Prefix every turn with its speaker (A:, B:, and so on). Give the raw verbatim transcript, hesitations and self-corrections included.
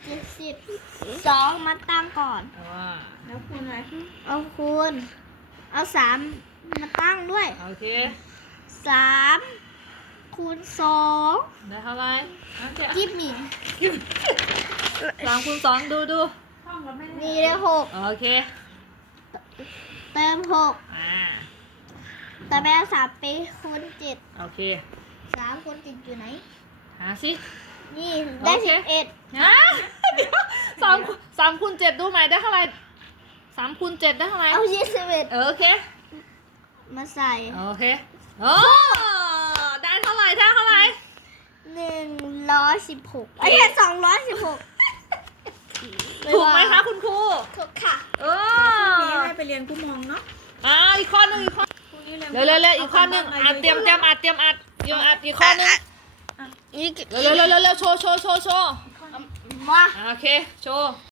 A: เจ็ดสิบสองมาตั้งก่อน
B: อ่า
C: แล้วคูณอะไร
A: เอาคูณเอาสามมาตั้งด้วย
B: โอเค
A: สามคูณสอง
B: ได้เท่าไหร่โอเค
A: จิ๊บมี
B: สามคูณสองดูดู
C: ท่องแล้วไม่ได้
A: มีได้หก
B: โอเค
A: เติมหก
B: อ่า
A: แต่แม่สามไปคูณเจ็ด
B: โอเค
A: สามคูณเจ็ดอยู่ไหน
B: หาสิ
A: นี่ได้
B: โอเค
A: สิบเอ็ด
B: ฮะเดี๋ยวสามสามคูณเจ็ดดูใหม่ได้เท่าไหร่สามคูณเจ็ดได้เท่าไหร่
A: เอายี่สิบเอ็ด
B: เออโอเค
A: มาใส่
B: โอเคโอ้ได้เท่าไหร่ได้เท่าไหร่
A: หนึ่งร้อยสิบหกไอ้เนี่ยสองร้อยสิบหก
B: ถูกไหมคะคุณครู
A: ถูกค่ะ
B: เอ
C: พรุ่งนี้
B: อ
C: ให้ไปเรียนกู้มองเนาะ
B: อ่าอีกข้อหนึ่งอีกข้อ
C: พรุ่งนี้เรียน
B: เร็วเร็วเร็วอีกข้อหนึ่งอ่ะเตรียมเตรียมอัดเตรียมอัดเตรียมอัดอีกข้อหนึ่ง
A: อีก
B: เร็วเร็วเร็วเร็วโชว์โชว์โชว์โชว์
A: มา
B: อ่ะโอเคโชว์